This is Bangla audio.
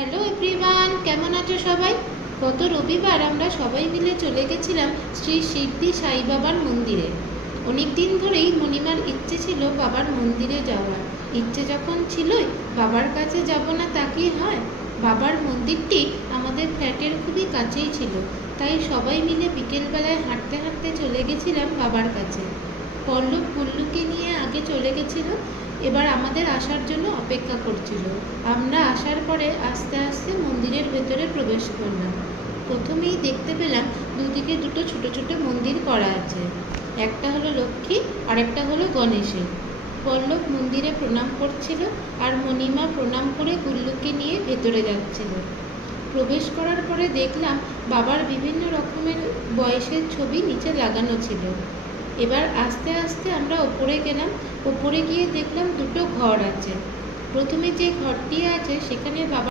হ্যালো এভরিওয়ান, কেমন আছো সবাই? গত রবিবার আমরা সবাই মিলে চলে গেছিলাম শ্রী সিদ্ধি সাই বাবার মন্দিরে। অনেক দিন ধরেই মণিমার ইচ্ছে ছিল বাবার মন্দিরে যাওয়ার। ইচ্ছে যখন ছিলই, বাবার কাছে যাব না তা কি হয়? বাবার মন্দিরটি আমাদের ফ্ল্যাটের খুবই কাছেই ছিল, তাই সবাই মিলে বিকেলবেলায় হাঁটতে হাঁটতে চলে গেছিলাম বাবার কাছে। পল্লব গুল্লুকে নিয়ে আগে চলে গেছিল, এবার আমাদের আসার জন্য অপেক্ষা করছিল। আমরা আসার পরে আস্তে আস্তে মন্দিরের ভেতরে প্রবেশ করলাম। প্রথমেই দেখতে পেলাম দুদিকে দুটো ছোট ছোট মন্দির করা আছে। একটা হলো লক্ষ্মী আর একটা হলো গণেশের। পল্লব মন্দিরে প্রণাম করছিল আর মণিমা প্রণাম করে গুল্লুকে নিয়ে ভেতরে যাচ্ছিল। প্রবেশ করার পরে দেখলাম বাবার বিভিন্ন রকমের বয়সের ছবি নিচে লাগানো ছিল। এবার আস্তে আস্তে আমরা ওপরে গেলাম। ওপরে গিয়ে দেখলাম দুটো ঘর আছে। প্রথমে যে ঘরটি আছে সেখানে বাবা